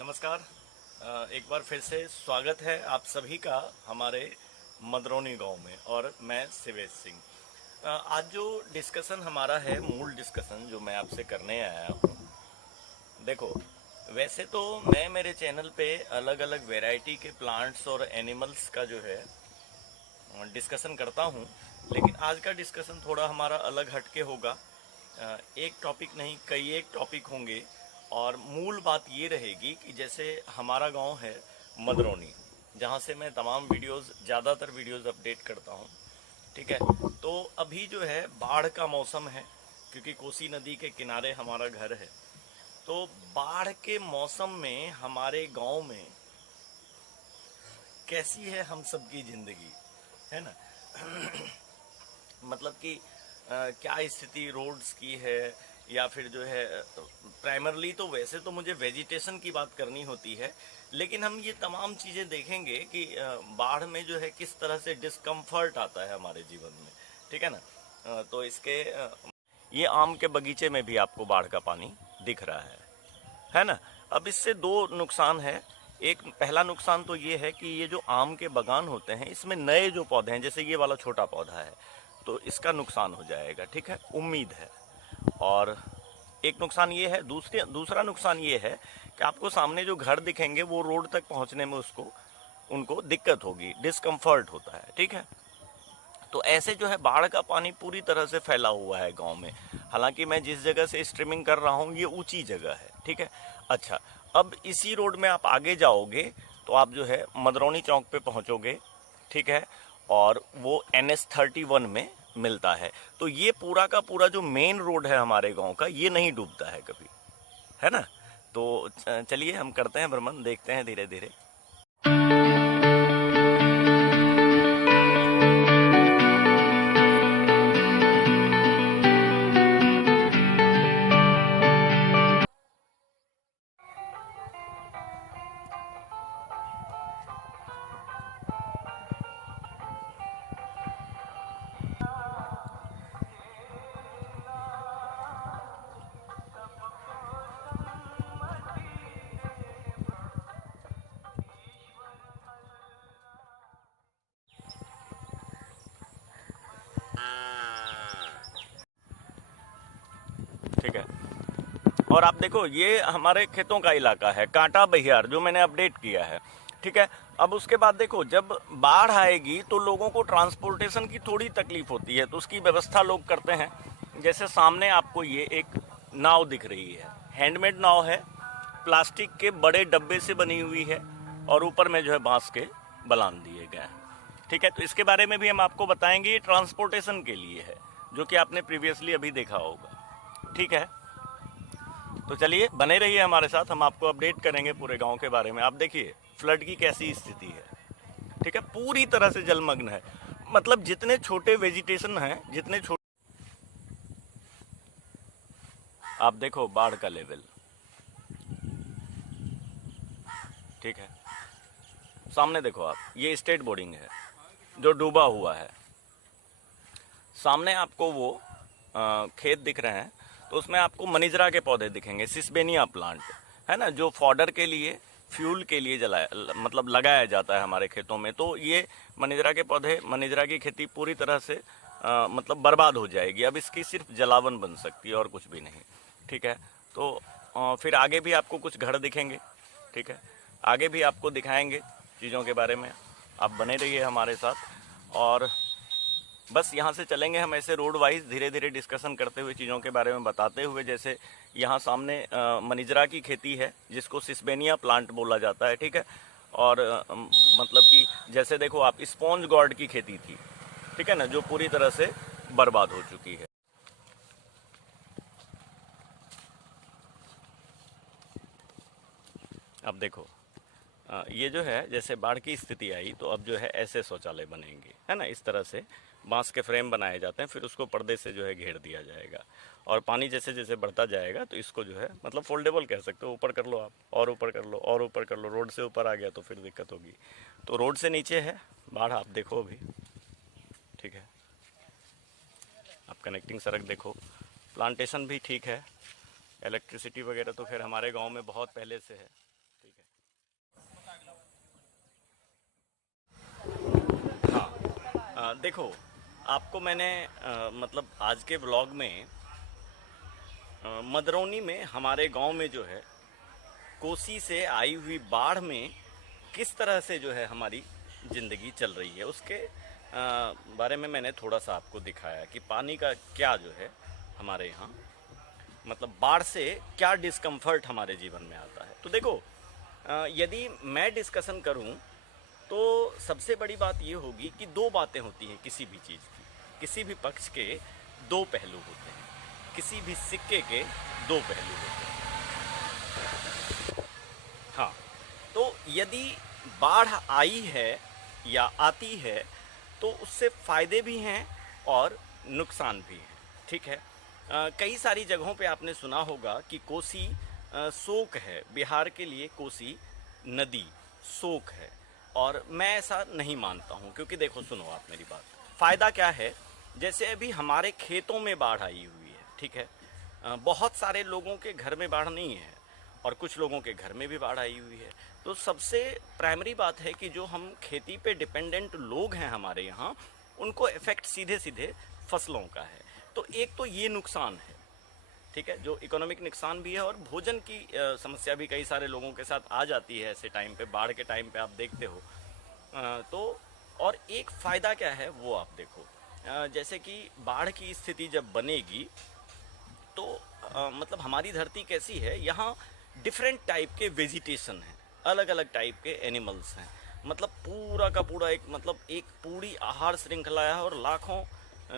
नमस्कार। एक बार फिर से स्वागत है आप सभी का हमारे मदरौनी गांव में। और मैं शिवेश सिंह। आज जो डिस्कशन हमारा है, मूल डिस्कशन जो मैं आपसे करने आया हूं, देखो, वैसे तो मैं मेरे चैनल पे अलग अलग वैरायटी के प्लांट्स और एनिमल्स का जो है डिस्कशन करता हूं, लेकिन आज का डिस्कशन थोड़ा हमारा अलग हटके होगा। एक टॉपिक नहीं, कई एक टॉपिक होंगे। और मूल बात ये रहेगी कि जैसे हमारा गांव है मदरौनी, जहां से मैं तमाम वीडियोस, ज़्यादातर वीडियोस अपडेट करता हूं। ठीक है। तो अभी जो है बाढ़ का मौसम है, क्योंकि कोसी नदी के किनारे हमारा घर है। तो बाढ़ के मौसम में हमारे गांव में कैसी है हम सबकी ज़िंदगी, है ना। मतलब कि क्या स्थिति रोड्स की है, या फिर जो है प्राइमरली तो वैसे तो मुझे वेजिटेशन की बात करनी होती है, लेकिन हम ये तमाम चीज़ें देखेंगे कि बाढ़ में जो है किस तरह से डिस्कम्फर्ट आता है हमारे जीवन में। ठीक है ना। तो इसके ये आम के बगीचे में भी आपको बाढ़ का पानी दिख रहा है ना। अब इससे दो नुकसान है। एक पहला नुकसान तो ये है कि ये जो आम के बागान होते हैं, इसमें नए जो पौधे हैं, जैसे ये वाला छोटा पौधा है, तो इसका नुकसान हो जाएगा। ठीक है, उम्मीद है। और एक नुकसान ये है, दूसरा नुकसान ये है कि आपको सामने जो घर दिखेंगे वो रोड तक पहुंचने में उनको दिक्कत होगी, डिस्कम्फर्ट होता है। ठीक है। तो ऐसे जो है बाढ़ का पानी पूरी तरह से फैला हुआ है गांव में। हालांकि मैं जिस जगह से स्ट्रीमिंग कर रहा हूं ये ऊंची जगह है। ठीक है। अच्छा, अब इसी रोड में आप आगे जाओगे तो आप जो है मदरौनी चौक पे पहुंचोगे। ठीक है। और वो NH-31 में मिलता है। तो ये पूरा का पूरा जो मेन रोड है हमारे गांव का, ये नहीं डूबता है कभी, है ना। तो चलिए हम करते हैं भ्रमण, देखते हैं धीरे धीरे। ठीक है। और आप देखो, ये हमारे खेतों का इलाका है, कांटा बहियार, जो मैंने अपडेट किया है। ठीक है। अब उसके बाद देखो, जब बाढ़ आएगी तो लोगों को ट्रांसपोर्टेशन की थोड़ी तकलीफ होती है, तो उसकी व्यवस्था लोग करते हैं। जैसे सामने आपको ये एक नाव दिख रही है, हैंडमेड नाव है, प्लास्टिक के बड़े डब्बे से बनी हुई है, और ऊपर में जो है बांस के बलान दिए गए हैं। ठीक है। तो इसके बारे में भी हम आपको बताएंगे। ये ट्रांसपोर्टेशन के लिए है, जो कि आपने प्रीवियसली अभी देखा होगा। ठीक है। तो चलिए बने रहिए हमारे साथ, हम आपको अपडेट करेंगे पूरे गांव के बारे में। आप देखिए फ्लड की कैसी स्थिति है। ठीक है, पूरी तरह से जलमग्न है। मतलब जितने छोटे वेजिटेशन हैं, जितने छोटे, आप देखो बाढ़ का लेवल। ठीक है। सामने देखो आप, ये स्टेट बोर्डिंग है जो डूबा हुआ है। सामने आपको वो खेत दिख रहे हैं, तो उसमें आपको मनिजरा के पौधे दिखेंगे, सिसबेनिया प्लांट, है ना, जो फॉडर के लिए, फ्यूल के लिए मतलब लगाया जाता है हमारे खेतों में। तो ये मनिजरा के पौधे, मनिजरा की खेती पूरी तरह से मतलब बर्बाद हो जाएगी। अब इसकी सिर्फ जलावन बन सकती है और कुछ भी नहीं। ठीक है। तो फिर आगे भी आपको कुछ घर दिखेंगे। ठीक है, आगे भी आपको दिखाएंगे चीज़ों के बारे में। आप बने रहिए हमारे साथ। और बस यहाँ से चलेंगे हम ऐसे रोड वाइज, धीरे धीरे डिस्कशन करते हुए, चीज़ों के बारे में बताते हुए। जैसे यहाँ सामने मनिजरा की खेती है, जिसको सिसबेनिया प्लांट बोला जाता है। ठीक है। और मतलब कि जैसे देखो आप, स्पॉन्ज गॉर्ड की खेती थी, ठीक है ना, जो पूरी तरह से बर्बाद हो चुकी है। अब देखो, ये जो है, जैसे बाढ़ की स्थिति आई तो अब जो है ऐसे शौचालय बनेंगे, है ना। इस तरह से बांस के फ्रेम बनाए जाते हैं, फिर उसको पर्दे से जो है घेर दिया जाएगा। और पानी जैसे जैसे बढ़ता जाएगा तो इसको जो है, मतलब फोल्डेबल कह सकते हो, ऊपर कर लो आप, और ऊपर कर लो, और ऊपर कर लो। रोड से ऊपर आ गया तो फिर दिक्कत होगी। तो रोड से नीचे है बाढ़, आप देखो अभी। ठीक है। आप कनेक्टिंग सड़क देखो, प्लांटेशन भी ठीक है, इलेक्ट्रिसिटी वगैरह तो खैर हमारे गाँव में बहुत पहले से है। ठीक है। देखो, आपको मैंने मतलब आज के व्लॉग में मदरौनी में हमारे गांव में जो है कोसी से आई हुई बाढ़ में किस तरह से जो है हमारी ज़िंदगी चल रही है उसके बारे में मैंने थोड़ा सा आपको दिखाया कि पानी का क्या जो है हमारे यहाँ मतलब बाढ़ से क्या डिस्कम्फर्ट हमारे जीवन में आता है। तो देखो, यदि मैं डिस्कशन करूं तो सबसे बड़ी बात ये होगी कि दो बातें होती हैं किसी भी चीज़ की। किसी भी पक्ष के दो पहलू होते हैं, किसी भी सिक्के के दो पहलू होते हैं। हाँ, तो यदि बाढ़ आई है या आती है तो उससे फ़ायदे भी हैं और नुकसान भी हैं। ठीक है, कई सारी जगहों पे आपने सुना होगा कि कोसी शोक है, बिहार के लिए कोसी नदी शोक है, और मैं ऐसा नहीं मानता हूँ। क्योंकि देखो, सुनो आप मेरी बात, फ़ायदा क्या है। जैसे अभी हमारे खेतों में बाढ़ आई हुई है, ठीक है, बहुत सारे लोगों के घर में बाढ़ नहीं है और कुछ लोगों के घर में भी बाढ़ आई हुई है। तो सबसे प्राइमरी बात है कि जो हम खेती पे डिपेंडेंट लोग हैं हमारे यहाँ, उनको इफ़ेक्ट सीधे सीधे फसलों का है। तो एक तो ये नुकसान है, ठीक है, जो इकोनॉमिक नुकसान भी है, और भोजन की समस्या भी कई सारे लोगों के साथ आ जाती है ऐसे टाइम पे, बाढ़ के टाइम पे आप देखते हो। तो और एक फ़ायदा क्या है वो आप देखो, जैसे कि बाढ़ की स्थिति जब बनेगी तो मतलब हमारी धरती कैसी है, यहाँ डिफरेंट टाइप के वेजिटेशन हैं, अलग अलग टाइप के एनिमल्स हैं। मतलब पूरा का पूरा एक मतलब एक पूरी आहार श्रृंखला है और लाखों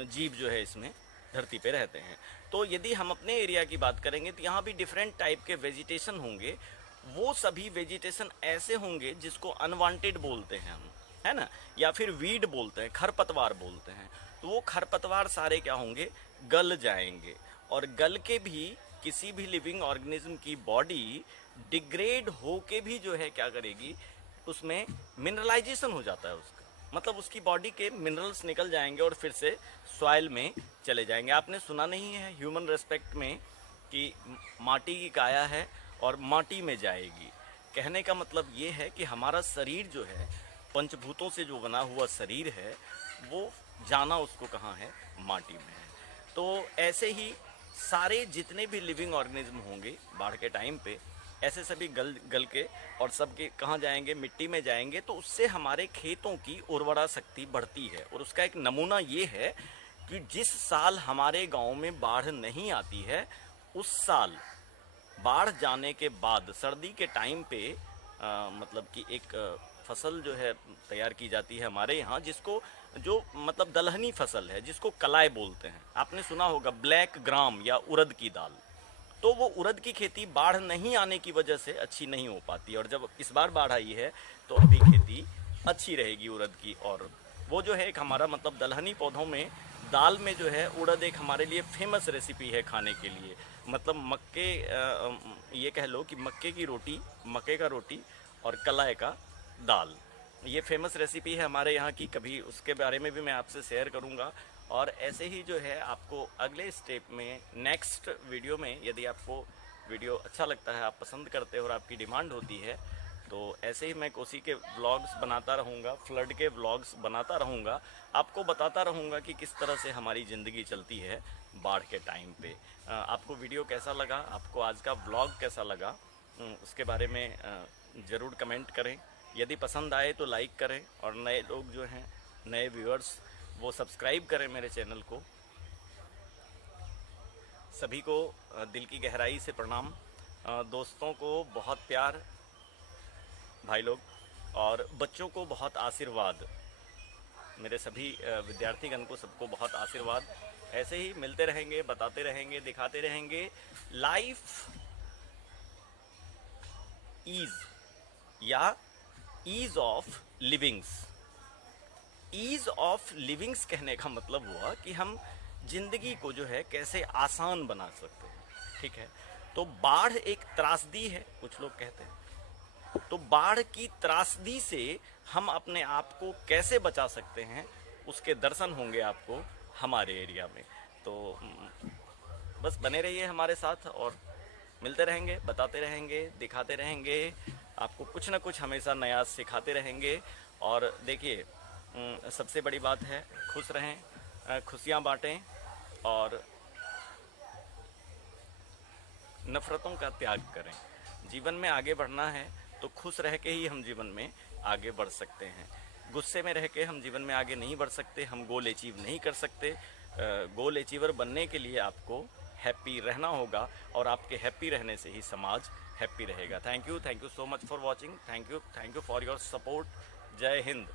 जीव जो है इसमें धरती पे रहते हैं। तो यदि हम अपने एरिया की बात करेंगे तो यहाँ भी डिफरेंट टाइप के वेजिटेशन होंगे। वो सभी वेजिटेशन ऐसे होंगे जिसको अनवांटेड बोलते हैं हम, है ना, या फिर वीड बोलते हैं, खरपतवार बोलते हैं। तो वो खरपतवार सारे क्या होंगे, गल जाएंगे, और गल के भी किसी भी लिविंग ऑर्गेनिज्म की बॉडी डिग्रेड होके भी जो है क्या करेगी, उसमें मिनरलाइजेशन हो जाता है उसका, मतलब उसकी बॉडी के मिनरल्स निकल जाएंगे और फिर से सॉइल में चले जाएंगे। आपने सुना नहीं है ह्यूमन रेस्पेक्ट में कि माटी की काया है और माटी में जाएगी। कहने का मतलब ये है कि हमारा शरीर जो है, पंचभूतों से जो बना हुआ शरीर है, वो जाना उसको कहाँ है, माटी में है। तो ऐसे ही सारे जितने भी लिविंग ऑर्गेनिज्म होंगे बाढ़ के टाइम पे, ऐसे सभी गल गल के और सब के कहाँ जाएंगे, मिट्टी में जाएंगे। तो उससे हमारे खेतों की उर्वरा शक्ति बढ़ती है। और उसका एक नमूना ये है कि जिस साल हमारे गांव में बाढ़ नहीं आती है, उस साल बाढ़ जाने के बाद सर्दी के टाइम पे मतलब कि एक फसल जो है तैयार की जाती है हमारे यहाँ, जिसको जो मतलब दलहनी फसल है, जिसको कलाई बोलते हैं। आपने सुना होगा ब्लैक ग्राम या उड़द की दाल। तो वो उड़द की खेती बाढ़ नहीं आने की वजह से अच्छी नहीं हो पाती, और जब इस बार बाढ़ आई है तो अभी खेती अच्छी रहेगी उड़द की। और वो जो है एक हमारा मतलब दलहनी पौधों में दाल में जो है उड़द एक हमारे लिए फेमस रेसिपी है खाने के लिए। मतलब मक्के, ये कह लो कि मक्के की रोटी, मक्के का रोटी और कलाई का दाल, ये फेमस रेसिपी है हमारे यहाँ की। कभी उसके बारे में भी मैं आपसे शेयर करूँगा। और ऐसे ही जो है आपको अगले स्टेप में, नेक्स्ट वीडियो में, यदि आपको वीडियो अच्छा लगता है, आप पसंद करते हो और आपकी डिमांड होती है, तो ऐसे ही मैं कोसी के व्लॉग्स बनाता रहूँगा, फ्लड के व्लॉग्स बनाता रहूँगा, आपको बताता रहूँगा कि किस तरह से हमारी ज़िंदगी चलती है बाढ़ के टाइम पे। आपको वीडियो कैसा लगा, आपको आज का व्लॉग कैसा लगा, उसके बारे में ज़रूर कमेंट करें। यदि पसंद आए तो लाइक करें, और नए लोग जो हैं, नए व्यूअर्स, वो सब्सक्राइब करें मेरे चैनल को। सभी को दिल की गहराई से प्रणाम, दोस्तों को बहुत प्यार भाई लोग, और बच्चों को बहुत आशीर्वाद। मेरे सभी विद्यार्थीगण को सबको बहुत आशीर्वाद। ऐसे ही मिलते रहेंगे, बताते रहेंगे, दिखाते रहेंगे। लाइफ ईज या ease of livings. Ease of livings कहने का मतलब हुआ कि हम जिंदगी को जो है कैसे आसान बना सकते हैं, ठीक है। तो बाढ़ एक त्रासदी है, कुछ लोग कहते हैं। तो बाढ़ की त्रासदी से हम अपने आप को कैसे बचा सकते हैं, उसके दर्शन होंगे आपको हमारे एरिया में। तो बस बने रहिए हमारे साथ, और मिलते रहेंगे, बताते रहेंगे, दिखाते रहेंगे, आपको कुछ ना कुछ हमेशा नया सिखाते रहेंगे। और देखिए, सबसे बड़ी बात है खुश रहें, खुशियाँ बांटें और नफ़रतों का त्याग करें। जीवन में आगे बढ़ना है तो खुश रह के ही हम जीवन में आगे बढ़ सकते हैं। गुस्से में रह के हम जीवन में आगे नहीं बढ़ सकते, हम गोल अचीव नहीं कर सकते। गोल अचीवर बनने के लिए आपको हैप्पी रहना होगा और आपके हैप्पी रहने से ही समाज हैप्पी रहेगा। Thank you so much for watching. Thank you for your support. जय हिंद।